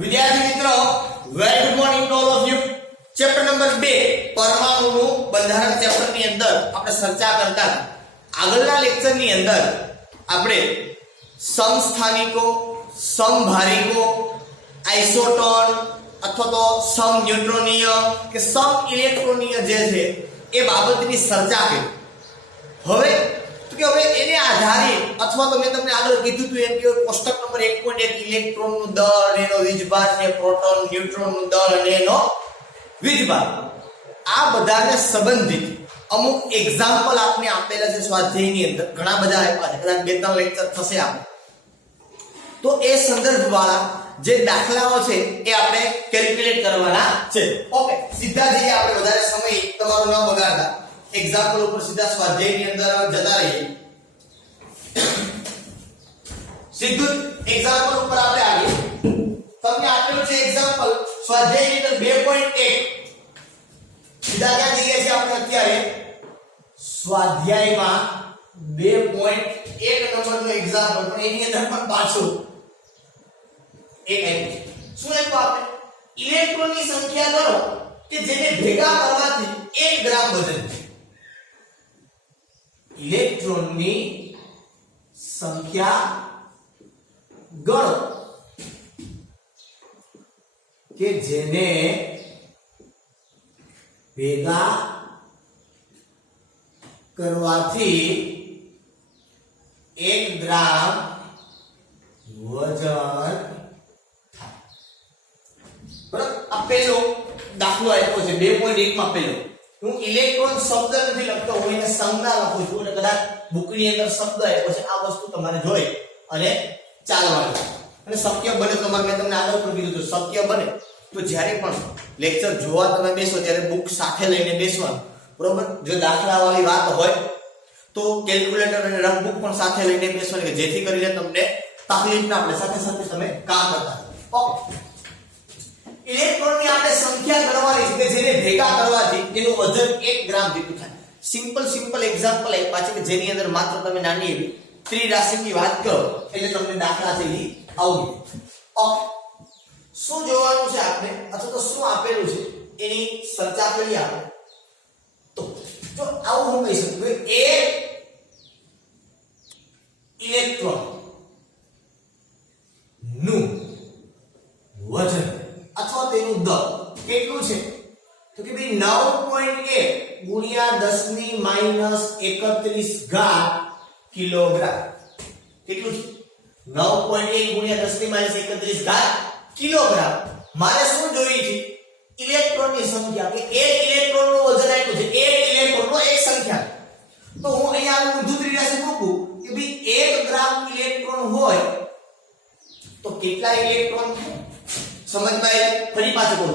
વિદ્યાર્થી મિત્રો, very good morning to all of you. Chapter number 2 પરમાણુનું બંધારણ ચેપ્ટર ની અંદર આપણે ચર્ચા કરતા આગળના લેક્ચર ની અંદર આપણે સમસ્થાનિકો, સમભારિકો, આઇસોટોન અથવા તો સમન્યુટ્રોનીય કે સમ ઇલેક્ટ્રોનીય જે છે એ બાબતની ચર્ચા કરી. હવે એને આધારે અથવા તો મેં તમને આગળ કીધું હતું એમ કે કોષ્ટક નંબર 1.1 ઇલેક્ટ્રોનનું દળ અને એનો વીજભાર ને પ્રોટોન ન્યુટ્રોનનું દળ અને એનો વીજભાર, આ બધાને સંબંધિત અમુક એક્ઝામ્પલ આપને આપેલા છે સ્વાધ્યાયની અંદર. ઘણા બધા આપ્યા છે, કદાચ 2-3 લેક્ચર થશે આપણે. તો એ સંદર્ભ વાળા જે દાખલાઓ છે એ આપણે કેલ્ક્યુલેટ કરવાના છે. ઓકે, સીધા જઈએ, આપણે વધારે સમય તમારો ન બગાડતા એક્ઝામ્પલ ઉપર સીધા સ્વાધ્યાયની અંદર જતા રહીએ. સીધું એક્ઝામ્પલ ઉપર આપણે આવીએ. તમને આપેલું છે એક્ઝામ્પલ સ્વાધ્યાયની અંદર 2.1. સીધા ક્યાં જઈએ છીએ આપણે અત્યારે? સ્વાધ્યાયમાં 2.1 નંબરનું એક્ઝામ્પલ, પણ એની અંદર પણ પાછું એક આપ્યું. શું આપ્યું આપણે? ઇલેક્ટ્રોનની સંખ્યા ગણો કે જેને ભેગા કરવાથી 1 ગ્રામ વજન છે. ઇલેક્ટ્રોનની સંખ્યા ગણો કે જેને ભેગા કરવાથી 1 ગ્રામ વજન થાય. બરાબર, આ પહેલો દાખલો આપ્યો છે 2.1 માં. પહેલો હું ઇલેક્ટ્રોન શબ્દ નથી લખતો, હું એને સંજ્ઞા લખું છું અને કદાચ બુકની અંદર શબ્દ આપ્યો છે. આ વસ્તુ તમારે જોઈ અને ચાલવાની. અને શક્ય બને તમારે, મેં તમને આગળ પણ કીધું હતું, શક્ય બને તો જ્યારે પણ લેક્ચર જોવા તમે બેસો ત્યારે બુક સાથે લઈને બેસવાનું. બરોબર, જો દાખલા વાળી વાત હોય તો કેલ્ક્યુલેટર અને રફ બુક પણ સાથે લઈને બેસવાની, કે જેથી કરીને તમને તકલીફ ના પડે, સાથે સાથે તમે કામ કરતા. ઓકે, ઇલેક્ટ્રોનની આપણે સંખ્યા ગણવાની છે કે જેને ભેગા કરવાથી એનું વજન 1 ગ્રામ જેટલું થાય. સિમ્પલ એક્ઝામ્પલ આપ્યા છે કે જેની અંદર માત્ર તમે નાની એવી ત્રિરાશિની વાત કરો એટલે તમને દાખલા થઈ આવડી. ઓકે, શું જોવાનું છે આપણે અથવા તો શું આપેલું છે એની ચર્ચા કરીએ આપણે. તો જો આવું હું કહી શકું કે એક ઇલેક્ટ્રોન નું વજન અથવા તેનું દળ કેટલું છે? તો કે ભાઈ 9.1 ગુણ્યા 10 ની માઈનસ 31 ઘાત કિલોગ્રામ. કેટલું છે? 9.1 ગુણ્યા 10 ની માઈનસ 31 ઘાત કિલોગ્રામ. મારે શું જોઈએ છે? ઇલેક્ટ્રોનની સંખ્યા, કે એક ઇલેક્ટ્રોનનું વજન આપ્યું છે, એક ઇલેક્ટ્રોનનો એક સંખ્યા. તો હું અહીંયા ઊંધું ત્રિરાશી મૂકું કે ભાઈ 1 ગ્રામ ઇલેક્ટ્રોન હોય તો કેટલા ઇલેક્ટ્રોન? સમજભાઈ, ફરી પાછું કહું,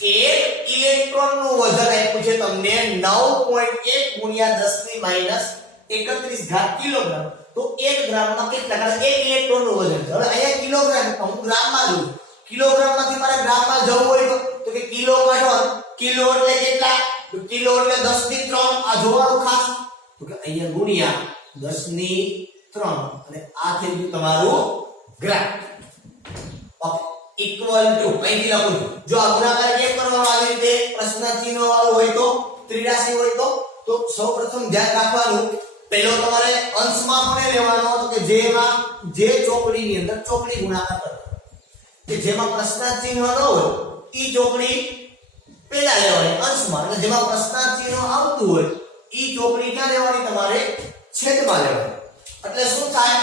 એક ઇલેક્ટ્રોનનું વજન આપ્યું છે તમને 9.1 ગુણ્યા 10 ની માઈનસ 31 ઘાત કિલોગ્રામ. તો 1 ગ્રામમાં કેટલા? કારણ એક ઇલેક્ટ્રોનનું વજન છે. હવે અહીંયા કિલોગ્રામ, હું ગ્રામમાં જોઉં. કિલોગ્રામમાંથી મારે ગ્રામમાં જવું હોય તો કે કિલો કાઢો. કિલો એટલે કેટલા? તો કિલો એટલે 10 ની 3. આ જોવાનું ખાસ. તો કે અહીંયા ગુણ્યા 10 ની 3 અને આ થઈ ગયું તમારું ગ્રામ. ઓકે, ઇક્વલ ટુ અહીંથી લખું છું. જો આ ગુણાકાર કેમ કરવાનો આવી રીતે પ્રશ્ન ચિહ્ન વાળો હોય તો, ત્રિરાશી હોય તો સૌપ્રથમ ધ્યાન રાખવાનું, પહેલો તમારે અંશમાં કોને લેવાનો? તો કે જેમાં જે ચોકડીની અંદર ચોકડી ગુણાકાર કરો, કે જેમાં પ્રશ્નાર્થ ચિહ્ન ન હોય ઈ ચોકડી પહેલા લેવાની અંશમાં, અને જેમાં પ્રશ્નાર્થ ચિહ્ન આવતું હોય ઈ ચોકડી ક્યાં લેવાની? તમારે છેદમાં લેવાની. એટલે શું થાય?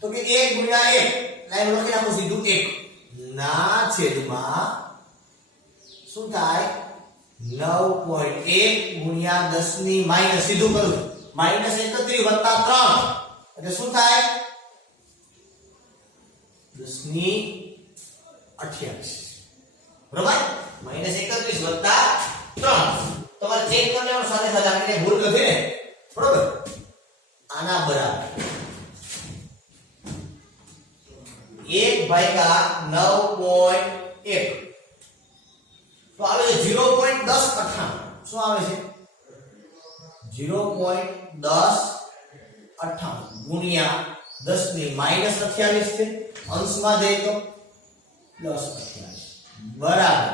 તો કે 1 ગુણ્યા 1 લાઈન લખી નાખો સીધું 1 ના છેદમાં શું થાય? 9.1 ગુણ્યા 10 ની માઈનસ, સીધું કરું માઈનસ 31 વત્તા 3 એટલે શું થાય? 10 ની 28. બરાબર, માઈનસ 31 વત્તા 3. તમારે ચેક કરી લેવાનું સાથે સાથે, આપણે ભૂલ નથી ને? બરાબર, આના બરાબર 1 ભાગ્યા 9.1 તો આવે છે 0.1098. શું આવે છે? 0.1098 ગુણ્યા 10 ની -28 છે, અંશમાં જાય તો પ્લસ 28 બરાબર.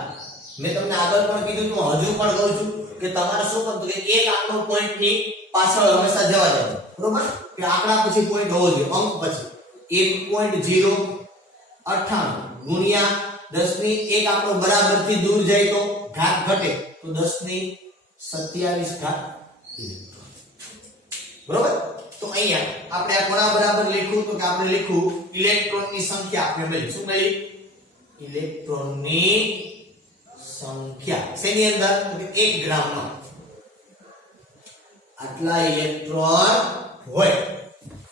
મેં તમને આગળ પણ કીધું તો હજુ પણ કહું છું કે તમારે શું કરવું કે એક આંકડો પોઈન્ટ ની પાછળ હંમેશા જવા દેવો, બરોબર? કે આંકડા પછી પોઈન્ટ હોવો જોઈએ, અંક પછી 1.098 ગુણ્યા 10 ની એક આંકડો બરાબર થી દૂર જાય તો ઘાત ઘટે તો 10 ની 27 ઘાત ઇલેક્ટ્રોન, બરોબર? તો અહીંયા આપણે આ કોના બરાબર લખ્યું તો કે આપણે લખ્યું ઇલેક્ટ્રોનની સંખ્યા આપણે મળી. શું મળી? ઇલેક્ટ્રોનની સંખ્યા શેની અંદર તો કે 1 ગ્રામમાં આટલા ઇલેક્ટ્રોન હોય.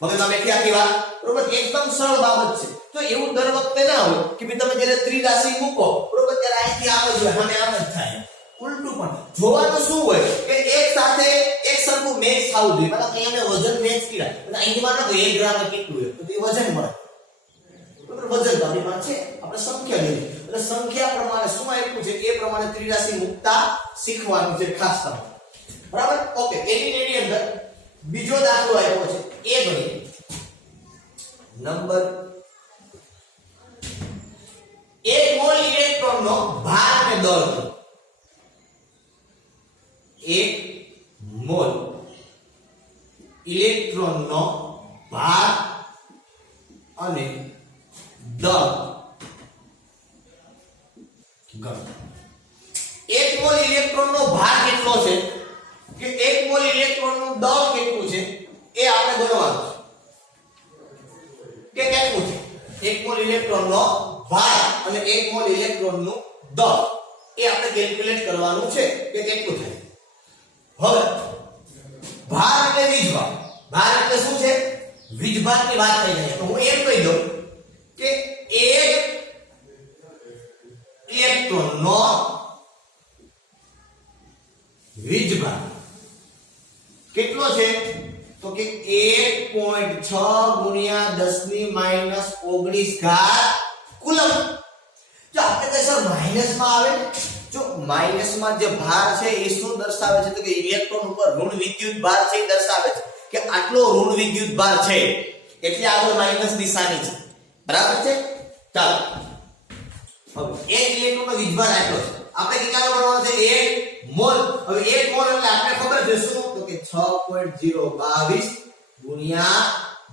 મગજમાં બેઠી આખી વાત, બરોબર? એકદમ સરળ બાબત છે. તો એવું દર વખતે ના હોય કે ભઈ તમે જ્યારે ત્રિરાશિ મૂકો, બરોબર, ત્યારે અહીંથી આમ જ હોય, આમ જ થાય. ઉલટું પણ જોવાનું શું હોય કે એક સાથે એક સરખું મેચ થવું જોઈએ. મતલબ અહીંયા અમે વજન મેચ કર્યા એટલે અહીં માં ના 1 ગ્રામ કેટલું હોય તો તે વજન મળે, બરોબર? વજન તો આપણી પાસે છે, આપણે સંખ્યા લીધી એટલે સંખ્યા પ્રમાણે શું આપ્યું છે એ પ્રમાણે ત્રિરાશિ મુકતા શીખવાનું છે ખાસ તમારે, બરાબર? ઓકે. એની અંદર બીજો દાખલો આપ્યો છે એ ગણીએ. નંબર 1 મોલ ઇલેક્ટ્રોનનો ભાર અને દળ. 1 મોલ ઇલેક્ટ્રોનનો ભાર અને દળ ગણો. 1 મોલ ઇલેક્ટ્રોનનો ભાર કેટલો છે કે 1 મોલ ઇલેક્ટ્રોનનું દળ કેટલું છે એ આપણે ગણવાનું છે કે કેટલું છે. 1 મોલ ઇલેક્ટ્રોનનો ભાર અને 1 મોલ ઇલેક્ટ્રોનનું દળ એ આપણે કેલ્ક્યુલેટ કરવાનું છે કે કેટલું થાય. હવે ભાર એટલે વીજભાર. ભાર એટલે શું છે? વીજભારની વાત થઈ જાય તો હું એમ કહી દઉં કે 1 ઇલેક્ટ્રોનનો વીજભાર કેટલો છે તો કે 1.6 ગુણ્યા 10 ની -19 ઘાત કુલમ. જો આપણે કહે સર માઈનસ માં આવે, જો માઈનસ માં જે ભાર છે એ શું દર્શાવે છે તો કે ઇલેક્ટ્રોન ઉપર ઋણ વિદ્યુત ભાર છે એ દર્શાવે છે કે આટલો ઋણ વિદ્યુત ભાર છે એટલે આગળ માઈનસ નિશાની છે, બરાબર છે? ચાલો હવે 1 ઇલેક્ટ્રોનનો વીજભાર આટલો છે, આપણે કેટલાનો ગણવાનો છે? 1 મોલ. હવે 1 મોલ એટલે આપણે ખબર છે શું તો કે 6.022 ગુણ્યા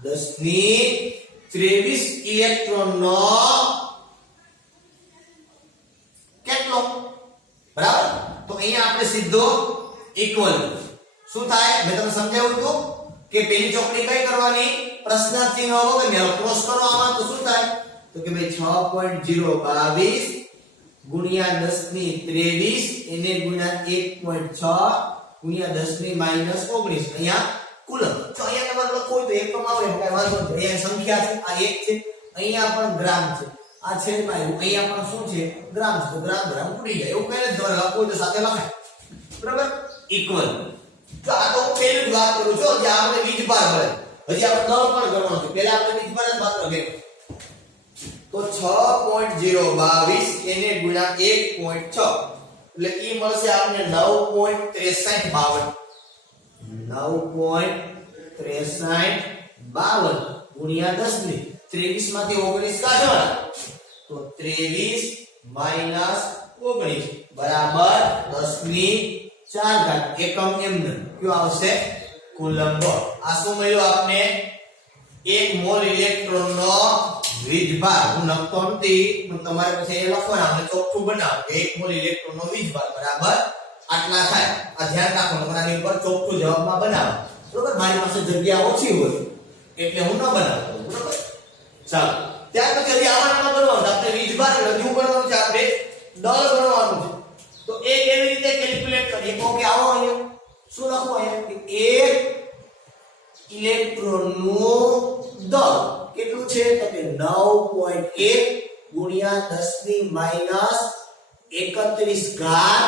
10 ની 23 ઇલેક્ટ્રોનનો કેટલો, બરાબર? તો અહીંયા આપણે સીધો ઇક્વલ શું થાય મેં તમને સમજાવ્યું હતું કે પેલી ચોકડી કઈ કરવાની? પ્રશ્નાર્થ ચિહ્ન વગર ક્રોસ કરવામાં તો શું થાય તો કે ભાઈ 6.022 ગુણ્યા 10 ની 23 એને ગુણ્યા 1.6 ગુણ્યા 10 ની -19 અહીંયા કુલમ. તો અહીંયા તમારે લખવું હોય તો એકમ આવે કઈ વાંધો નથી. અહીંયા સંખ્યા છે, આ 1 છે, અહીંયા પણ ગ્રામ છે, આ છેદમાં અહીંયા પણ શું છે? ગ્રામ છે. તો ગ્રામ ગ્રામ ઉડી જાય એવું કઈ નથી. તમારે લખવું તો સાથે લખાય, બરાબર? ઇક્વલ. તો આ તો હું પહેલી જ વાત કરું છું જે આપણે વીજભાર મળે. હજી આપણે દળ પણ ગણવાનું છે. પહેલા આપણે વીજભાર જ માત્ર ગણ્યું તો 6.022 એને ગુણ્યા 1.6 એટલે ઈ મળશે આપણને 9.6352 ગુણ્યા 10 ની 23 માંથી 19 કાઢવાના તો 23 -19 બરાબર 10 ની 4 ઘાત. એકમ એમને કયો આવશે? કુલંબ. આ શું મળ્યું આપને? 1 મોલ ઇલેક્ટ્રોનનો વીજભાર. હું લખતો નથી પણ તમારે પછી એ લખવાનું આપણે ચોખ્ખું બનાવો 1 મોલ ઇલેક્ટ્રોનનો વીજભાર બરાબર આટલા થાય. આ ધ્યાન રાખવાનું, તમારા ઉપર ચોખ્ખું જવાબમાં બનાવો, બરોબર? મારી પાસે જગ્યા ઓછી હોય એટલે હું ન બનાવતો, બરોબર? ચાલો ત્યાર પછી હજી આમાં કરવાનું આપણે વીજભાર રજૂ કરવાનું છે, આપણે દળ ગણવાનું છે. તો એ કેવી રીતે કેલ્ક્યુલેટ કરીએ? કે આવો અહીંયા શું લખો? અહીંયા કે 1 ઇલેક્ટ્રોનનું દળ કેટલું છે તો કે 9.1 ગુણ્યા 10 ની -31 ઘાત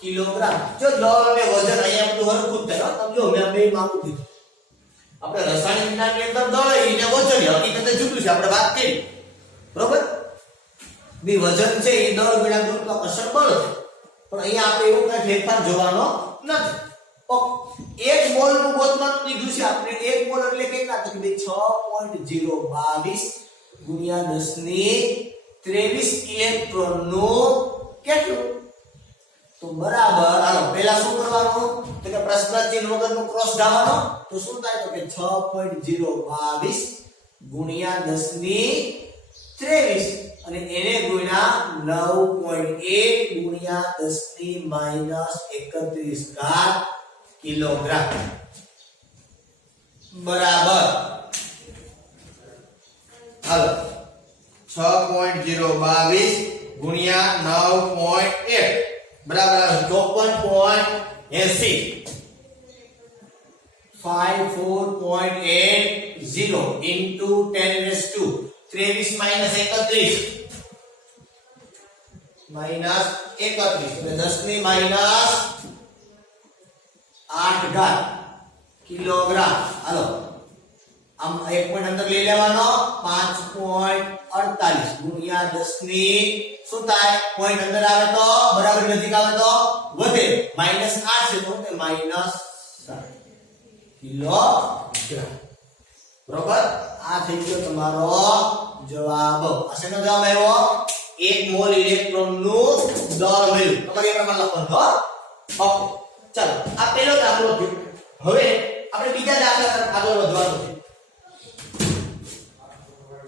કિલોગ્રામ. જો દળ અને વજન અહીંયા બધું હરખું જ થાય. તમે જો મેં બે માંગુ દીધું. આપણે રસાયણ વિજ્ઞાનની અંદર દળ અને વજન હકીકતે જુદું છે, આપણે વાત કરી, બરોબર? બી વજન છે એ દળ ગુણ્યા ગુરુત્વાકર્ષણ બળ છે, પણ અહીંયા આપણે એવું કઈ ફેરફાર જોવાનો નથી. ઓકે, 1 મોલ નું ગોતવાનું લીધું છે આપણે. 1 મોલ એટલે કેટલા? તો કે 6.022 ગુણ્યા 10 ની 23 ઇલેક્ટ્રોનનું કેટલું? તો બરાબર હાલો પહેલા શું કરવાનું તો કે પ્રશ્ન ચિહ્ન વગરનું ક્રોસ ધાવાનો તો શું થાય તો કે 6.022 ગુણ્યા 10 ની 23 અને એને ગુણ્યા 9.1 ગુણ્યા 10 ની -31 ઘાત કિલોગ્રામ બરાબર હાલો 6.022 ગુણ્યા 9.1 બરાબર 54.80 54.80 into 10 raised to 23 minus 31 minus 31 એટલે 10 ની minus 8 ઘાત કિલોગ્રામ હાલો આમ એક પોઈન્ટ અંદર લઈ લેવાનો 5.48 ગુણ્યા 10 ની શું થાય પોઈન્ટ અંદર આવે તો બરાબર નજીક આવે તો વધે -8 છે તો તે -7 કિલોગ્રામ બરોબર આ થઈ ગયો તમારો જવાબ આ શેનો જવાબ આવ્યો 1 મોલ ઇલેક્ટ્રોન નું દળ મળ્યું તમારે એ પ્રમાણે લખવાનું હો ઓકે ચાલો આ પહેલો દાખલો થયો હવે આપણે બીજા દાખલા તરફ આગળ વધવાનું છે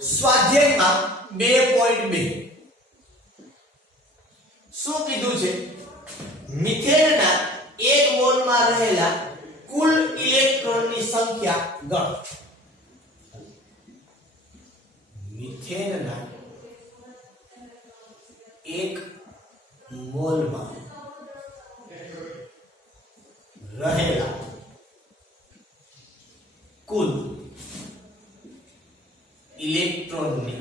સ્વાધ્યાયમાં 2.2 શું કીધું છે મિથેનના 1 મોલમાં રહેલા કુલ ઇલેક્ટ્રોનની સંખ્યા ગણો મિથેનના 1 મોલમાં રહેલા કુલ ઇલેક્ટ્રોનની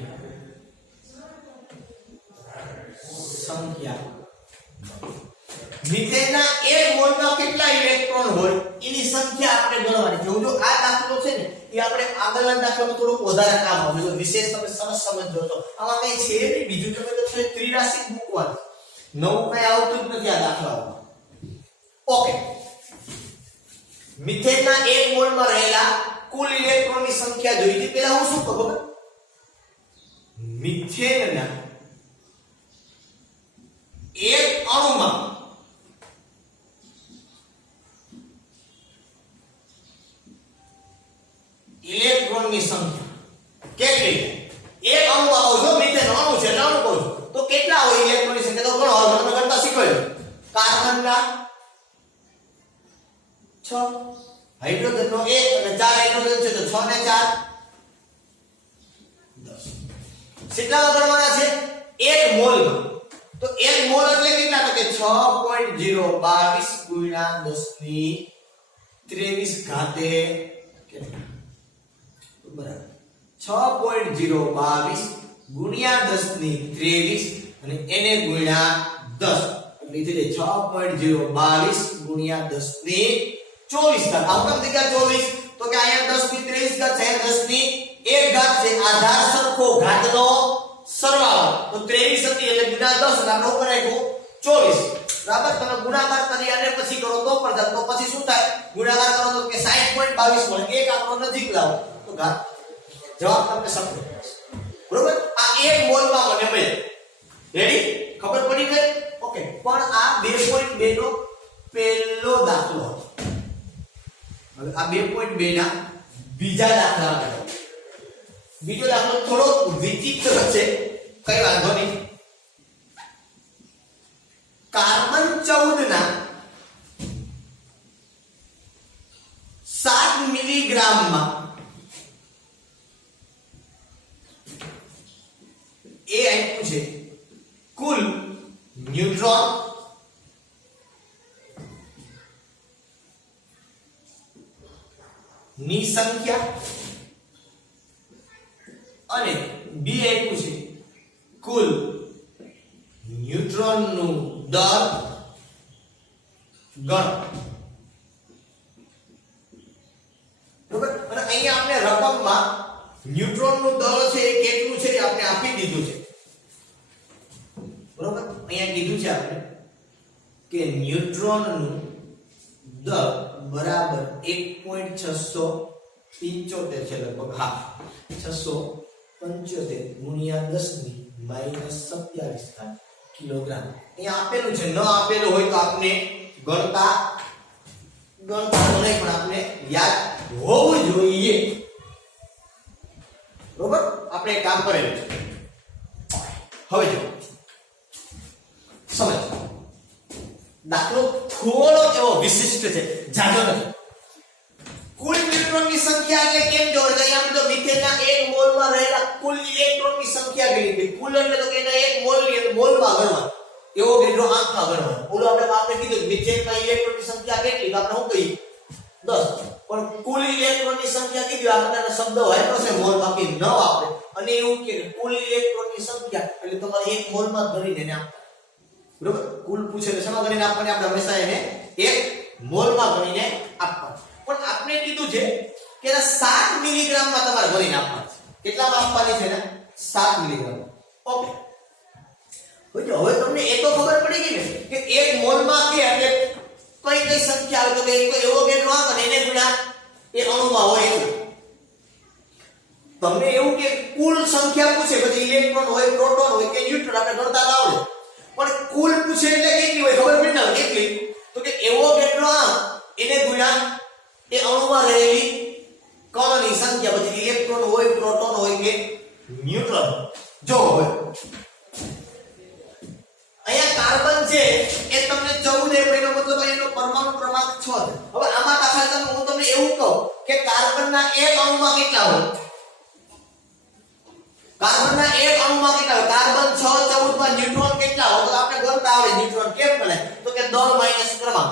સંખ્યા મિથેનના 1 મોલમાં કેટલા ઇલેક્ટ્રોન હોય એની સંખ્યા આપણે ગણવાની છે જો આ દાખલો છે ને એ આપણે આગળના દાખલામાં થોડું વધારે કામ આવે જો વિશેષ તમે સમજો તો આમાં કઈ છે નહીં બીજું તમે તો છે ત્રિરાશિક મૂકવાનું નવું કઈ આવતું જ નથી આ દાખલામાં ઓકે મિથેનના 1 મોલમાં રહેલા કુલ ઇલેક્ટ્રોનની સંખ્યા જોઈતી પહેલા હું શું કરું મિથેનના એક અણુમાં ઇલેક્ટ્રોનની સંખ્યા કેટલી એક અણુમાં કહું છું મિથેન અણુ છે એટલે અણુ કહું છું તો કેટલા હોય ઇલેક્ટ્રોનની સંખ્યા તો ગણો તમે ગણતા શીખવાડો કાર્બનના 6 હાઇડ્રોજનનો 1 અને 4 હાઇડ્રોજન છે તો 6 ને 4 10 કેટલા ગણવાના છે 1 મોલમાં તો 1 મોલ એટલે કેટલા તો કે 6.022 ગુણ્યા 10 ની 23 ઘાતે કેટલા બરાબર 6.022 ગુણ્યા 10 ની 23 અને એને ગુણ્યા 10 એટલે થઈ જાય 6.022 ગુણ્યા 10 ની 24 ઘાત આઉટકમ થઈ ગયા 24 તો કે અહીંયા 10 ની 23 ઘાત છે 10 ની 1 ઘાત છે આધાર સરખો ઘાતનો સરવાળો તો 23 હતી એટલે ગુણ્યા 10 એટલે આપણે ઉપર રાખ્યું 24 બરાબર તમે ગુણાકાર કરી અને પછી કરો તો પણ તો પછી શું થાય ગુણાકાર કરો તો કે 60.22 મળે એક આંકડો નજીક લાવો તો ઘાત જવાબ તમને સમજો બરોબર આ 1 મોલમાં મને મળે રેડી ખબર પડી ગઈ ઓકે પણ આ 2.2 નો પહેલો દાખલો હવે આ 2.2 ના બીજા દાખલા કરો બીજો દાખલો થોડો વિચિત્ર છે કઈ વાંધો નહીં કાર્બન 14 ના 7 મિલીગ્રામમાં એ આપ્યું છે કુલ ન્યુટ્રોન ની સંખ્યા અને બી આપ્યું છે કુલ ન્યુટ્રોન નું દળ ગણ બરાબર અને અહીંયા આપણે રકમમાં ન્યુટ્રોન નું દળ છે એ કેટલું છે એ આપણે આપી દીધું છે બરાબર અહીંયા કીધું છે આપણે કે ન્યુટ્રોન નું દળ બરાબર 1.675 છે લગભગ હા 675 ગુણ્યા 10 ની -27 ઘાત કિલોગ્રામ. અહીંયા આપેલું છે, ન આપેલું હોય તો આપણે ગણતા નહીં, પણ આપણે યાદ હોવું જોઈએ. બરોબર, આપણે એક કામ કરેલું છે. હવે જો સમજ, દાખલો થોડો એવો વિશિષ્ટ છે, જાજો નથી. કુલ ન્યુટ્રોનની સંખ્યા એટલે કેમ જો અહીંયા આપણે તો મિથેનના 1 મોલમાં રહેલા કુલ ઇલેક્ટ્રોનની સંખ્યા ગણી. કુલ એટલે તો કે એના 1 મોલમાં ગણવા, એવો ગેડો આંખમાં ગણવા. ઓલો આપણે કીધું મિથેનમાં ઇલેક્ટ્રોનની સંખ્યા કેટલી, તો આપણે શું કહીએ 10. પણ કુલ ઇલેક્ટ્રોનની સંખ્યા કીધી આપણે શબ્દ વાપરો છે મોલ, બાકી ન વાપરે. અને એવું કે કુલ ઇલેક્ટ્રોનની સંખ્યા એટલે તમારે 1 મોલમાં ગણીને એને આપતા. બરોબર, કુલ પૂછે તો શેમાં ગણીને આપવાની, આપણે હંમેશા એને 1 મોલમાં ગણીને આપવાનું. પણ આપણે કીધું છે કે 7 મિલીગ્રામમાં તમારે ગણીને આપવાનું છે. કેટલામાં આપવાની છે ને? 7 મિલીગ્રામ. ઓકે, હવે તમને એ તો ખબર પડી ગઈ ને કે 1 મોલમાં કે એટલે કઈ સંખ્યા આવે, તો કે એવો કેટલો આવે ને એને ગુણ્યા એ અણુમાં હોય એવું. તમને એવું કે કુલ સંખ્યા પૂછે, પછી ઇલેક્ટ્રોન હોય, પ્રોટોન હોય કે ન્યુટ્રોન આપણે ગણતા આવડે. પણ કુલ પૂછે એટલે કેટલી હોય ખબર પડી ને કેટલી, તો કે એવો કેટલો આમ એને ગુણ્યા એ અણુમાં રહેલી કણની સંખ્યા, પછી ઇલેક્ટ્રોન હોય, પ્રોટોન હોય કે ન્યુટ્રોન. જો હોય અહીંયા કાર્બન છે એ તમને 14 એનો મતલબ એનો પરમાણુ ક્રમાંક 6 છે. હવે આમાં દાખલા તરીકે હું તમને એવું કહું કે કાર્બનના એક અણુમાં કેટલા હોય, કાર્બનના એક અણુમાં કેટલા હોય, કાર્બન 6 14 માં ન્યુટ્રોન કેટલા હોય, તો આપણે ગણતા આવડે ન્યુટ્રોન કેમ ગણાય, તો કે 10 માઈનસ ક્રમાંક,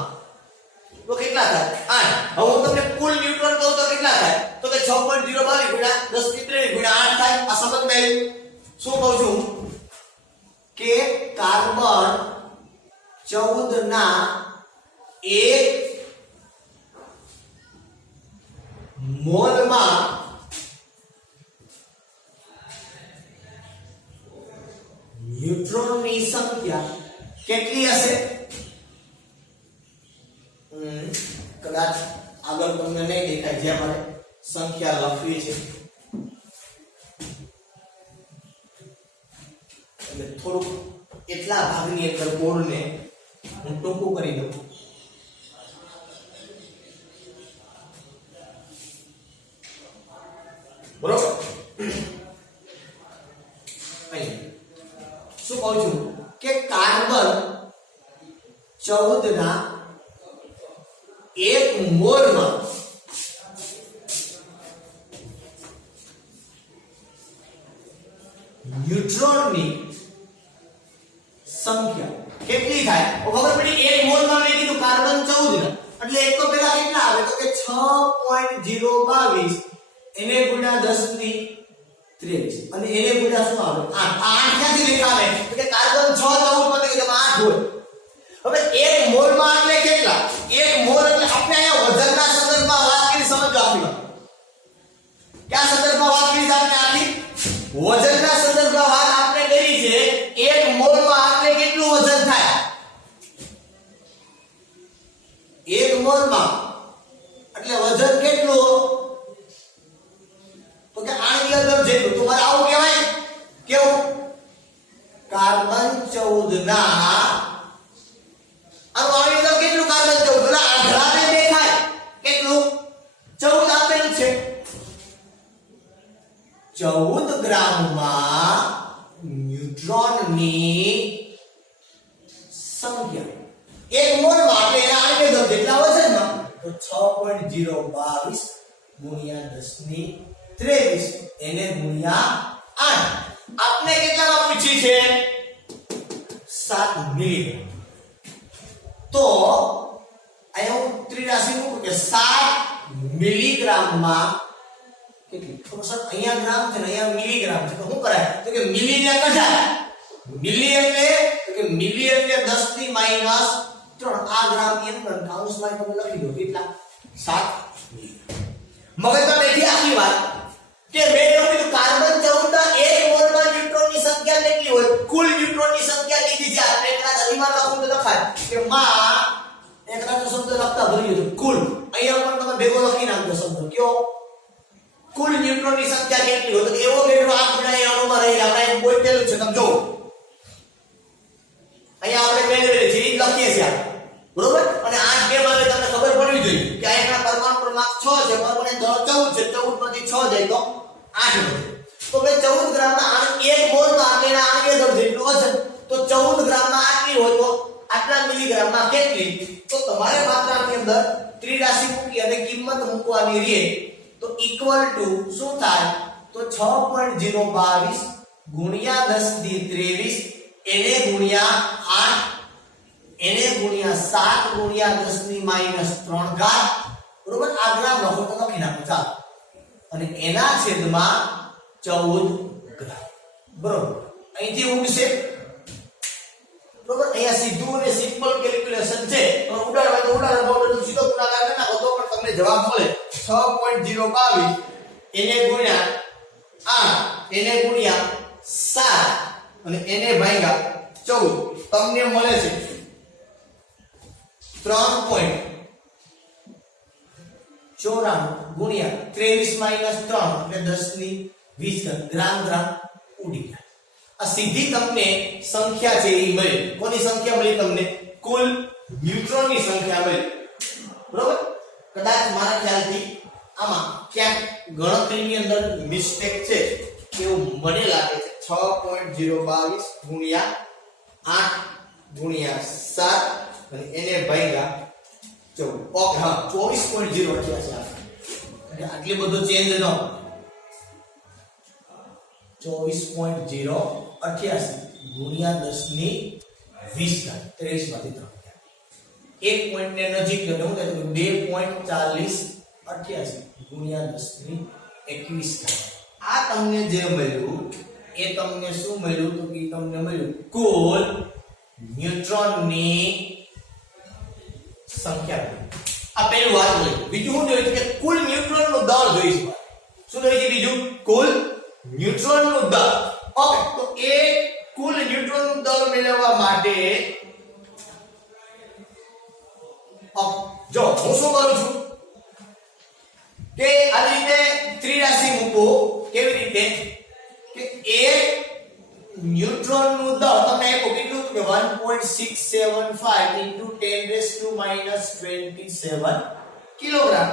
તો કેટલા થાય 8. હવે હું તમને કુલ ન્યુટ્રોન કહું તો કેટલા થાય, તો કે 6.022 ગુણ્યા 10 ની 3 ગુણ્યા 8 થાય. આ સમજ મેં શું કહું છું કે કાર્બન 14 ના 1 મોલમાં ન્યુટ્રોનની સંખ્યા કેટલી હશે? કદાચ આગળ તમને નહીં દેખાય, જે આપણે સંખ્યા લખવી છે એટલે થોડુંક એટલા ભાગની અંદર કોડને હું ટૂંકું કરી દઉં. બરોબર, અહીં શું કહું છું કે કાર્બન 14 ના 1 મોલમાં ન્યુટ્રોનની સંખ્યા કેટલી થાય? ખબર પડી 1 મોલમાં મેં કીધું કાર્બન 14 એટલે એક તો પેલા કેટલા આવે, તો કે 6.022 એને ગુણ્યા 10 ની 23 અને એને ગુણ્યા શું આવે 8. 8 ક્યાંથી દેખાવે, તો કે કાર્બન 6 14 માં કે 8 હોય. હવે 1 મોલમાં એટલે કેટલા? 1 મોલ એટલે આપણે અહીંયા વજનના સંદર્ભમાં વાત કરી, સમજો આપી ક્યાં સંદર્ભમાં વાત કરી આપણે આખી વજનના સંદર્ભમાં વાત આપણે કરી છે. 1 મોલમાં આપણે કેટલું વજન થાય? 1 મોલમાં એટલે વજન કેટલું, તો કે આની અંદર જેટલું. તમારે આવું કહેવાય કેવું, કાર્બન 14 ના આની અંદર કેટલું કાર્બન 14 ના આધારે દેખાય કેટલું 14 આપેલું છે. 14 ગ્રામમાં ન્યુટ્રોનની સંખ્યા 1 મોલમાં એટલે એના આની અંદર જેટલા વજનમાં, તો 6.022 ગુણ્યા 10 ની 23 એને ગુણ્યા 8. આપને કેટલામાં પૂછી છે? 7 મિલીગ્રામ. તો અહીંયા હું ત્રિરાશિ મૂકું કે 7 મિલીગ્રામમાં કેટલી ખબર સર? અહીંયા ગ્રામ છે ને અહીંયા મિલીગ્રામ છે, તો શું કરાય, તો કે મિલી ને કઢાય. મિલી એટલે તો કે મિલી એટલે 10 ની માઈનસ 3. આ ગ્રામ ની અંદર કૌંસમાં તમે લખી દો કેટલા 7 મિલીગ્રામ. મગજમાં બેઠી આખી વાત કે મેં એવું કીધું કાર્બન 14 ના 1 મોલમાં ન્યુટ્રોનની સંખ્યા કેટલી હોય, કુલ ન્યુટ્રોનની સંખ્યા કીધી છે. આપણે એકલા અધિમાન લખવું તો લખાય કે માં એકલા તો શબ્દ લખતા ભરી દો કુલ. અહીંયા પણ તમે ભેગો લખી નાખજો શબ્દ કયો, કુલ ન્યુટ્રોનની સંખ્યા કેટલી હોય, તો એવો બેનો આ ગુણ્યા અણુમાં રહેલા આપણે બોલેલું છે, સમજો અહીંયા આપણે મેળવેલી છે એ લખીએ છીએ બરોબર અને 8 2 માં તમને ખબર પડવી જોઈએ કે અહીંના પરમાણુ ક્રમાંક 6 છે પરમાણુ દળ 14 છે 14 માંથી 6 જાય તો 8 વધે તો મે 14 ગ્રામના 1 મોલમાં આટલેના 8 દળ જેટલું વજન તો 14 ગ્રામમાં આટલી હોય તો આટલા મિલીગ્રામમાં કેટલી તો તમારે માત્ર આની અંદર ત્રિરાશિ મૂકી અને કિંમત મૂકવાની રહે તો ઇક્વલ ટુ શું થાય તો 6.022 ગુણ્યા 10 ની 23 એને ગુણ્યા 8 એને ગુણ્યા 7 ગુણ્યા 10 ની -3 ઘાત બરોબર આ ગ્રામ લખો તો લખી નાખો ચાલો અને એના છેદમાં 14 ગ્રામ બરોબર અહીંથી ઉડશે બરોબર અહીંયા સીધું અને સિમ્પલ કેલ્ક્યુલેશન છે તો ઉડાડવા તો ઉડાડવા સીધો ગુણાકાર કરી નાખો તો પણ તમને જવાબ મળે 6.022 એને ગુણ્યા 8 એને ગુણ્યા 7 અને એને ભાગ્યા 14 તમને મળે છે 3.94 ગુણ્યા 23 - 3 એટલે 10 ની 20 ગ્રામ ગ્રામ ઉડી ગયા આ સીધી તમને સંખ્યા છે એ મળી કોની સંખ્યા મળી તમને કુલ ન્યુટ્રોનની સંખ્યા મળી બરોબર કદાચ મારા ખ્યાલથી આમાં ક્યાંક ગણતરીની અંદર મિસ્ટેક છે એવું મને લાગે છે 6.022 ગુણ્યા 8 ગુણ્યા 7 અને એને ભાગ્યા 14 ઓકે હા 24.088 એટલે આટલી બધો ચેન્જ ન 24.088 ગુણ્યા 10 ની 20 ઘાત 23 માંથી 3 એક પોઈન્ટ ને નજીક લે હું કહું 2.4088 ગુણ્યા 10 ની 21 ઘાત આ તમને જે મળ્યું એ તમને શું મળ્યું તો કે તમને મળ્યું કુલ ન્યુટ્રોનની સંખ્યા આ પહેલું વાત મળી બીજું શું જોઈતું કે કુલ ન્યુટ્રોનનું દળ જોઈશું શું જોઈશે બીજું કુલ ન્યુટ્રોનનું દળ ઓકે તો એ કુલ ન્યુટ્રોનનું દળ મેળવવા માટે જો હું શું કરું છું કે આ રીતે ત્રિરાશિ મૂકો કેવી રીતે કે એક ન્યુટ્રોનનું દળ તમને એક કેટલું કે 1.675 × 10⁻⁻27 કિલોગ્રામ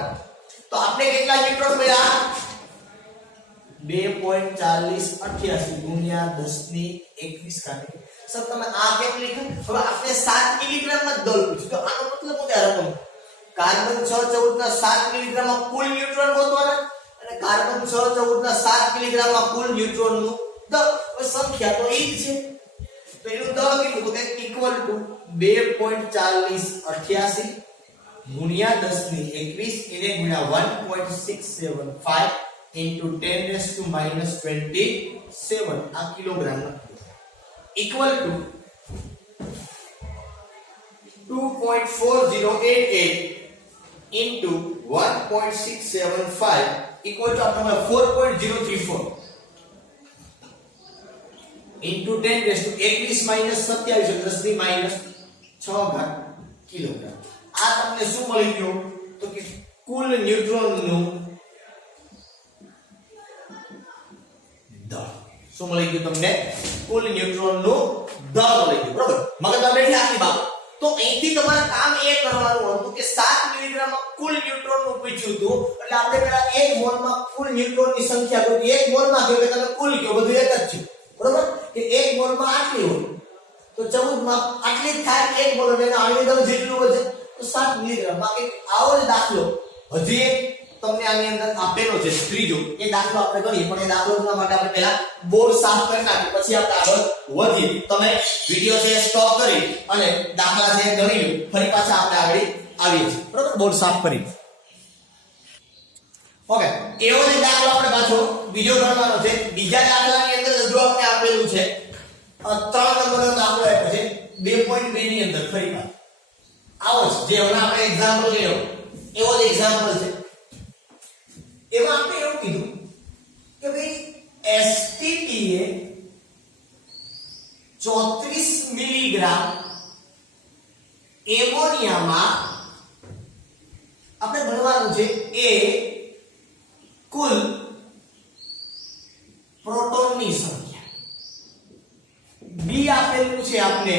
તો આપણે કેટલા ન્યુટ્રોન મળ્યા 2.4088 ગુણ્યા 10 ની 21 ઘાત સર તમે આ કેમ લખ્યું હવે આપણે 7 મિલીગ્રામ માં દળ પૂછ્યું તો આનો મતલબ શું થાય રકમ કાર્બન 614 ના 7 મિલીગ્રામ માં કુલ ન્યુટ્રોન ગોતવાના અને કાર્બન 614 ના 7 મિલીગ્રામ માં કુલ ન્યુટ્રોન નું દળ સંખ્યા તો એ જ છે તો એનું દળ કેટલું તો કે ઇક્વલ ટુ 2.4088 ગુણ્યા 10 ની 21 એને ગુણ્યા 1.675 into 10⁻⁻27 આ kilogram equal to 2.4088 into 1.675 equal to આપણે 4.034 into 10⁻21 - 27 10 - 6 ઘાત કિલોગ્રામ આ તમને શું મળી ગયું તો કે કુલ ન્યુટ્રોન નું દળ શું મળી ગયું તમને કુલ ન્યુટ્રોન નું દળ મળી ગયું બરોબર મગજમાં બેઠી આખી બાબત તો અહીંથી તમારે કામ એ કરવાનું હતું કે 7 મિલીગ્રામ માં કુલ ન્યુટ્રોન નું પૂછ્યું હતું એટલે આપણે પેલા 1 મોલ માં કુલ ન્યુટ્રોન ની સંખ્યા ગોતી 1 મોલ માં કે તમે કુલ કયો બધું એક જ છે બરોબર કે 1 મોલ માં આટલી હોય તો 14 માં આટલી જ થાય 1 મોલ એટલે આની અંદર જેટલું વધે તો 7 મિલીગ્રામ માં એક આવો જ દાખલો હજી એક તમને આની અંદર આપેલો છે ત્રીજો એ દાખલો આપણે ગણીએ પણ એ દાખલો કરવા માટે આપણે પહેલા બોર્ડ સાફ કરી નાખીએ પછી આપણે આગળ વધીએ તમે વિડિયો છે સ્ટોપ કરી અને દાખલા છે ગણી લો ફરી પાછા આપણે આગળ આવીએ છીએ બરોબર બોર્ડ સાફ કરી ઓકે એવો જ દાખલો આપણે પાછો બીજો ગણવાનો છે બીજા દાખલાની અંદર જો આપણે આપેલું છે 3 નંબરનો દાખલો આપ્યો છે 2.2 ની અંદર ફરી પાછો આવો જે હમણાં આપણે એક્ઝામ્પલ લઈયો એવો જ એક્ઝામ્પલ છે એમાં આપણે એવું કીધું કે ભાઈ એસટીપી એ 34 મિલીગ્રામ એમોનિયામાં આપણે ગણવાનું છે એ કુલ પ્રોટોનની સંખ્યા આપેલું છે આપને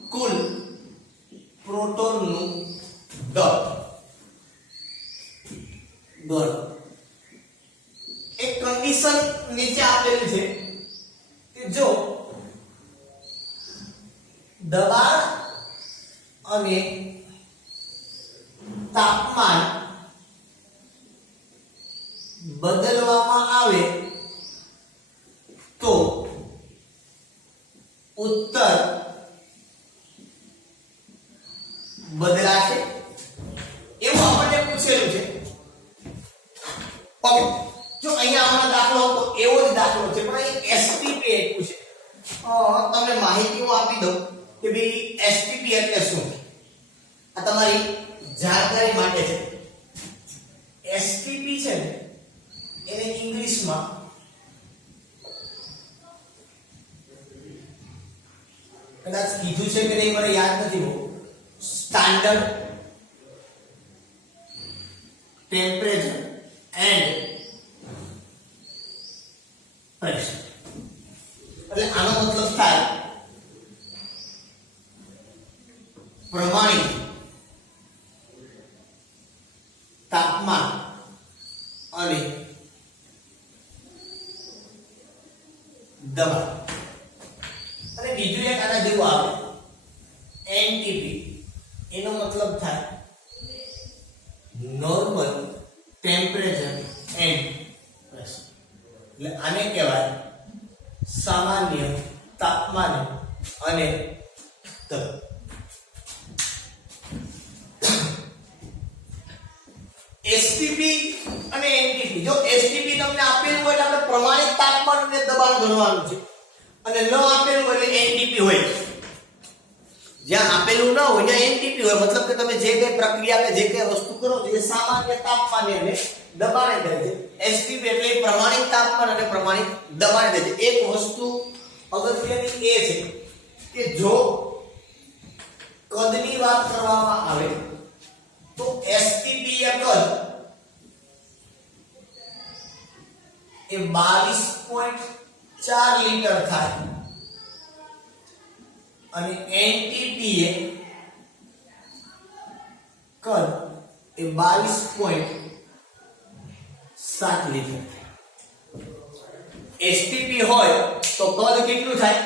કુલ પ્રોટોનનું દળ એક કન્ડિશન નીચે આપેલી છે કે જો દબાણ અને તાપમાન બદલવામાં આવે તો ઉત્તર બદલાશે એવું આપણને પૂછેલું છે. ઓકે, જો અહીંયા આનો દાખલો હતો એવો જ દાખલો છે પણ અહીં એસટીપી આપ્યું છે. તમને માહિતી હું આપી દઉં કે ભાઈ એસટીપી એટલે શું. આ તમારી જાણકારી માટે છે. એસટીપી છે ને એને ઇંગ્લિશમાં કદાચ કીધું છે કે નહીં મને યાદ નથી બહુ. Standard temperature and pressure. એટલે આનો મતલબ થાય પ્રમાણિત તાપમાન અને દબાણ. અને બીજું એક આના જેવું આવે એનટીપી. એનો મતલબ થાય નોર્મલ ટેમ્પરેચર એન્ડ પ્રેશર. એટલે આને કહેવાય સામાન્ય તાપમાન અને દબાણ. એસટીપી અને એનટીપી. જો એસટીપી તમને આપેલું હોય એટલે આપણે પ્રમાણિત તાપમાન અને દબાણ ગણવાનું છે અને ન આપેલું હોય એટલે એનટીપી હોય. જ્યાં આપેલું ન હોય ત્યાં એનટીપી હોય. મતલબ કે તમે જે કઈ પ્રક્રિયા કે જે કઈ વસ્તુ કરો છો એ સામાન્ય તાપમાન અને દબાણે કરે છે. એસટીપી એટલે પ્રમાણિત તાપમાન અને પ્રમાણિત દબાણે કરે છે. એક વસ્તુ અગત્યની એ છે કે જો કદની વાત કરવામાં આવે તો એસટીપી એ કદ એ 22.4 લીટર થાય અને એનટીપી એ કદ એ 22.7 લીટર થાય. એસટીપી હોય તો કદ કેટલું થાય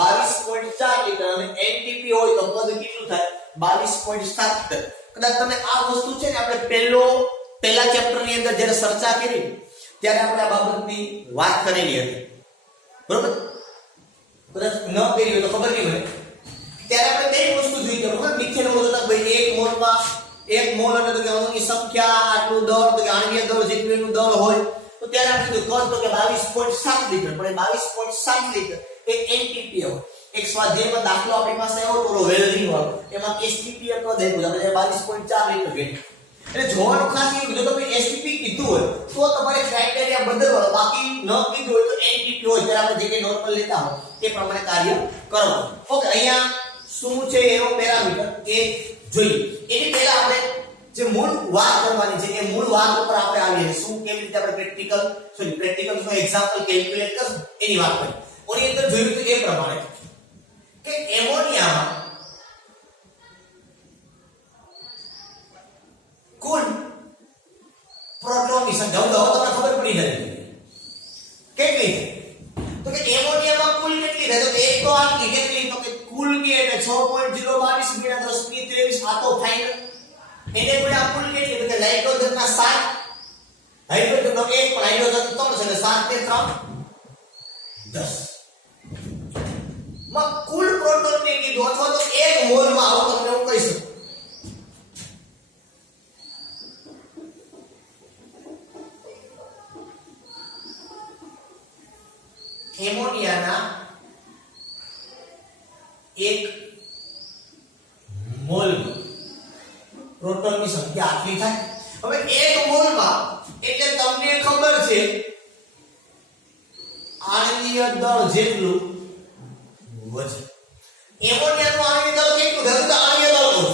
22.4 લીટર અને એનટીપી હોય તો કદ કેટલું થાય 22.7 લીટર. કદાચ તમે આ વસ્તુ છે ને આપણે પહેલા ચેપ્ટર ની અંદર જ્યારે ચર્ચા કરી ત્યારે આપણે આ બાબતની વાત કરેલી હતી. બરોબર? કદાચ ન કરી હોય તો ખબર નહીં મને. ત્યારે આપણે બે વસ્તુ જોઈ કે બરોબર મિથેન મોલના ભાઈ એક મોલ એટલે કે અણુની સંખ્યા આટલું દળ તો કે આણ્વીય દળ જેટલું એનું દળ હોય તો ત્યારે આપણે કીધું કદ તો કે 22.7 લીટર પણ 22.7 લીટર એ એનટીપી હોય. એક સ્વાધ્યાયમાં દાખલો આપણી પાસે આવ્યો તો વેલ્ડિંગ વાળો એમાં એસટીપી કદ આપ્યું આપણે 22.4 લીટર ગણ્યું. એટલે જોવાનું ખાસ એ જો તમે એસટીપી કીધું હોય તો તમારે ક્રાઇટેરિયા બદલવાનો. બાકી ન કીધું હોય તો એનટીપી હોય ત્યારે આપણે જે કે નોર્મલ લેતા હોય એ પ્રમાણે કાર્ય કરવાનું. ઓકે, અહીંયા શું છે એનો પેરામીટર એ જોઈએ. એની પહેલા આપણે જે મૂળ વાત કરવાની છે એ મૂળ વાત ઉપર આપણે આવીએ. શું કેવી રીતે આપણે પ્રેક્ટિકલ નો એક્ઝામ્પલ કેલ્ક્યુલેટ કરશું એની વાત કરીએ. ઓની અંદર જોયું તો એ પ્રમાણે કે એમોનિયામાં કુલ પ્રોટોનની સંખ્યા તમને ખબર પડી જાય કેટલી તો કે એમોનિયામાં કુલ કેટલી થાય તો એક તો આટલી કેટલી તો કે કુલ કે એટલે 6.022 ગુણ્યા 10 ની 23 આ તો ફાઇનલ. એને ગુણ્યા કુલ કેટલી તો કે નાઇટ્રોજનના 7 હાઇડ્રોજનનો 1 પણ હાઇડ્રોજન 3 છે એટલે 7 ને 3 10 માં કુલ પ્રોટોન ને કીધું અથવા તો એક મોલ માં આવું તમને હું કહી શકું. એમોનિયાના એક મોલ પ્રોટોનની સંખ્યા આટલી થાય. હવે એક મોલમાં એટલે તમને ખબર છે આણ્વીય દળ જેટલું વજન. એમોનિયાનું આણ્વીય દળ કેટલું થાય તો આણ્વીય દળ કહું.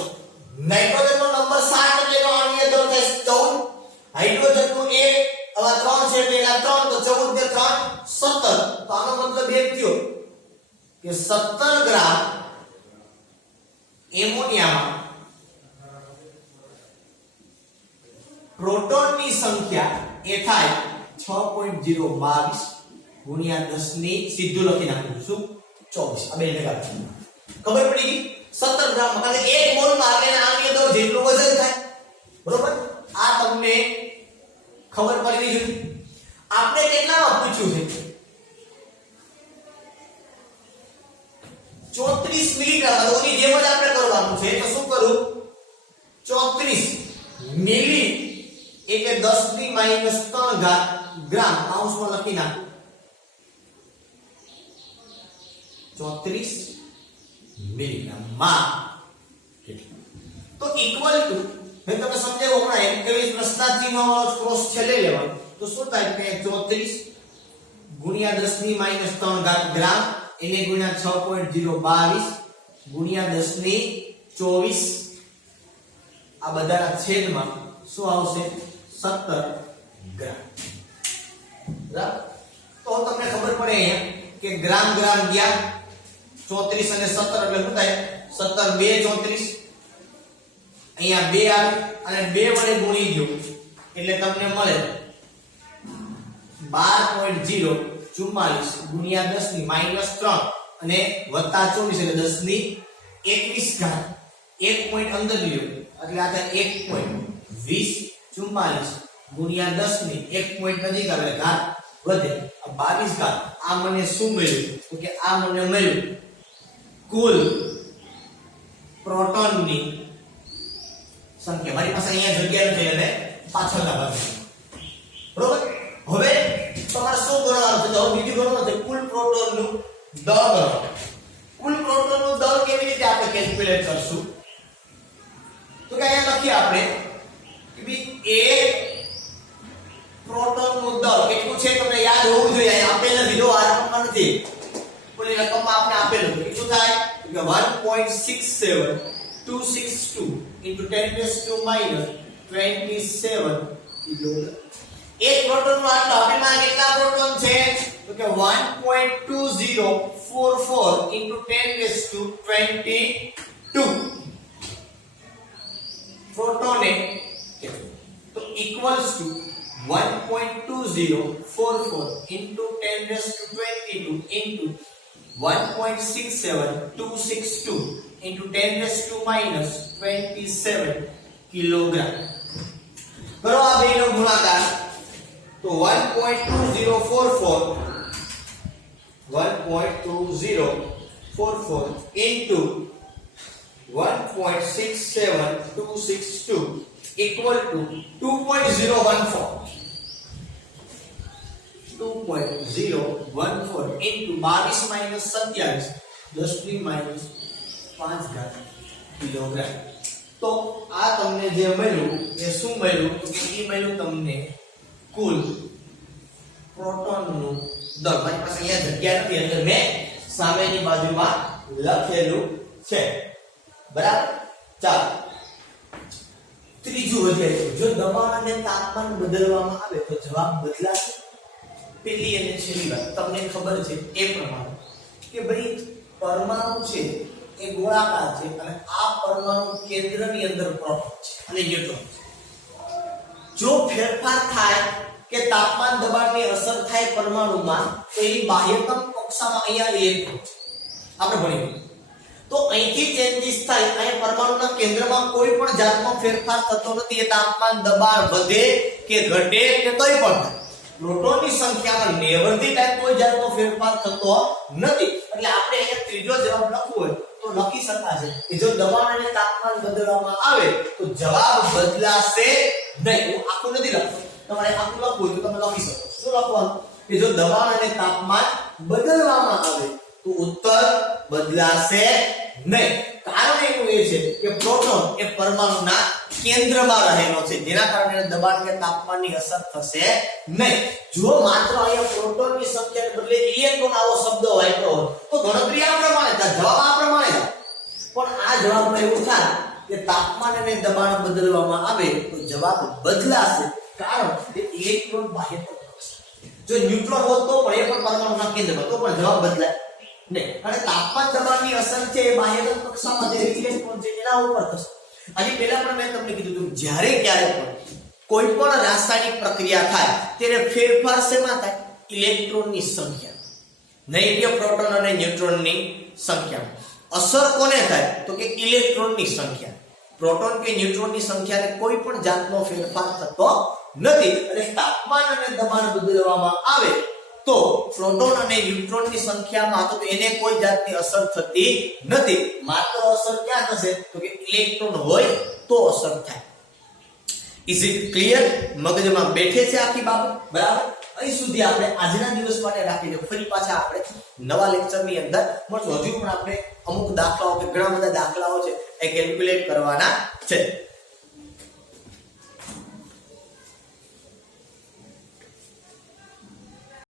નાઇટ્રોજનનો નંબર 7 એટલે એનો આણ્વીય દળ થાય 14. હાઇડ્રોજનનું 1 હવે 3 છે એટલે એના 3 તો 14 ને 3 17. તો આનો મતલબ એક થયો કે 17 ગ્રામ એમોનિયામાં પ્રોટોનની સંખ્યા એ થાય 6.022 ગુણ્યા 10 ની સીધું લખી નાખું છું 24 આ બે ભેગા ખબર પડી ગઈ 17 ગ્રામ એટલે 1 મોલ માં એટલે આની અંદર જેટલું વજન થાય બરોબર આ તમને ખબર પડવી જોઈએ આપણે કેટલામાં પૂછ્યું છે 34 મિલીગ્રામ ઓની જેમ જ આપણે કરવાનું છે તો શું કરું 34 મિલી એટલે 10 ની -3 ઘાત ગ્રામ કૌંસમાં લખી નાખું 34 મિલીગ્રામ માં તો ઇક્વલ ટુ મેં તમને સમજાવ્યું હમણાં એમ કે પ્રશ્નાર્થ ચિહ્નનો ક્રોસ છેલ્લે લેવાનું તો શું થાય કે 34 ગુણ્યા 10 ની -3 ઘાત ગ્રામ એને ગુણ્યા 6.022 ગુણ્યા 10 ની 24 આ બધાના છેદમાં શું આવશે 17 ગ્રામ બરાબર તો તમને ખબર પડે અહીંયા કે ગ્રામ ગ્રામ ગયા 34 અને 17 એટલે શું થાય 17 2 34 અહીંયા 2 આવે અને 2 વડે ગુણી દો એટલે તમને મળે 12.044 ગુણ્યા 10 ની -3 અને વત્તા 24 એટલે 10 ની 21 ઘાત 1 પોઈન્ટ અંદર લ્યો એટલે આ થાય 1.2044 ગુણ્યા 10 ની 1 પોઈન્ટ નજીક આવે ઘાત વધે આ 22 ઘાત આ મને શું મળ્યું તો કે આ મને મળ્યું કુલ પ્રોટોનની સંખ્યા મારી પાસે અહીંયા જગ્યા નથી એટલે પાછળના ભાગે બરોબર હવે તમારે શું ગણવાનું છે તો બીજું ગણવાનું છે કુલ પ્રોટોનનું દળ ગણવાનું કુલ પ્રોટોનનું દળ કેવી રીતે આપણે કેલ્ક્યુલેટ કરશું તો કે અહીંયા લખીએ આપણે કે ભઈ એક પ્રોટોનનું દળ કેટલું છે તમને યાદ હોવું જોઈએ આપેલ નથી જો આ રકમમાં નથી ઓલી રકમમાં આપણે આપેલું છે કેટલું થાય કે 1.67262 into 10 raised to minus 27 kilogram એક પ્રોટોનનો આટલો આપેલમાં કેટલા પ્રોટોન છે તો કે 1.2044 into 10 raised to 22 પ્રોટોને તો equals to 1.2044 into 10 raised to 22 into 1.67262 into 10 raised to minus 27 kilogram કરો આ બેનો ગુણાકાર તો 1.2044 into 1.67262 equal to 2.014 into 22 minus 27 10 ની minus 5 ઘાત કિલોગ્રામ તો આ તમને જે મળ્યું એ શું મળ્યું તો કે એ મળ્યું તમને કુલ પ્રોટોનનું દળ મારી પાસે અહીંયા જગ્યા નથી એટલે મેં સામેની બાજુમાં લખેલું છે બરાબર ચાલો ત્રીજું વધે જો દબાણ અને તાપમાન બદલવામાં આવે તો જવાબ બદલાશે પેલી અને છેલ્લી વાત તમને ખબર છે એ પ્રમાણે કે ભાઈ પરમાણુ છે એ ગોળાકાર છે અને આ પરમાણુ કેન્દ્રની અંદર પ્રોટોન છે અને ન્યુટ્રોન છે જો ફેરફાર થાય કે તાપમાન દબાણની અસર થાય પરમાણુમાં તો એ બાહ્યતમ કક્ષામાં અહીંયા ઇલેક્ટ્રોન છે આપણે ભણીએ તો અહીંથી ચેન્જીસ થાય અહીં પરમાણુના કેન્દ્રમાં કોઈ પણ જાતનો ફેરફાર થતો નથી એ તાપમાન દબાણ વધે કે ઘટે કે કંઈ પણ થાય પ્રોટોનની સંખ્યામાં નિર્વર્ધિત ટાઈપ કોઈ જાતનો ફેરફાર થતો નથી એટલે આપણે અહીંયા ત્રીજો જવાબ લખવો હોય તો લખી શકાશે કે જો દબાણ અને તાપમાન બદલવામાં આવે તો જવાબ બદલાશે નહીં હું આખું નથી લખતો તમારે આખું લખવું હોય તો તમે લખી શકો શું લખવાનું કે જો દબાણ અને તાપમાન બદલવામાં આવે તો ઉત્તર બદલાશે નહીં કારણ એવું એ છે કે પ્રોટોન એ પરમાણુના કેન્દ્રમાં રહેલો છે જેના કારણે દબાણ કે તાપમાનની અસર થશે નહીં જો માત્ર અહીંયા પ્રોટોનની સંખ્યાને બદલે ઇલેક્ટ્રોન આવો શબ્દ વાપર્યો હોય તો ગણતરી આ પ્રમાણે થાય જવાબ આ પ્રમાણે થાય પણ આ જવાબમાં એવું થાય કે તાપમાન અને દબાણ બદલવામાં આવે તો જવાબ બદલાશે કારણ કે ઇલેક્ટ્રોન બાહ્ય જો ન્યુટ્રોન હોત તો પણ એ પણ પરમાણુના કેન્દ્રમાં તો પણ જવાબ બદલાય નહીં, અને તાપમાન દબાણની અસર છે એ બાહ્ય કક્ષામાં જે ઇલેક્ટ્રોન છે એના ઉપર થશે. આની પહેલા પણ મેં તમને કીધું હતું, જ્યારે ક્યારે પણ કોઈ પણ રાસાયણિક પ્રક્રિયા થાય ત્યારે ફેરફાર શેમાં થાય? ઇલેક્ટ્રોનની સંખ્યા, નહીં કે પ્રોટોન અને ન્યુટ્રોનની સંખ્યા. અસર કોને થાય? તો કે ઇલેક્ટ્રોનની સંખ્યા. પ્રોટોન કે ન્યુટ્રોનની સંખ્યાને કોઈ પણ જાતનો ફેરફાર થતો નથી. અને તાપમાન અને દબાણ બદલવામાં આવે તો પ્રોટોન અને ન્યુટ્રોનની સંખ્યામાં તો એને કોઈ જાતની અસર થતી નથી. માત્ર અસર ક્યાં થશે? તો કે ઇલેક્ટ્રોન હોય તો અસર થાય. Is it clear? મગજમાં બેઠે છે આખી બાબત? બરાબર. અહીં સુધી આપણે આજના દિવસ માટે રાખી દો. ફરી પાછા આપણે નવા લેક્ચરની અંદર મળશું. હજુ પણ આપણે અમુક દાખલાઓ કે ઘણા બધા દાખલાઓ છે એ કેલ્ક્યુલેટ કરવાના છે.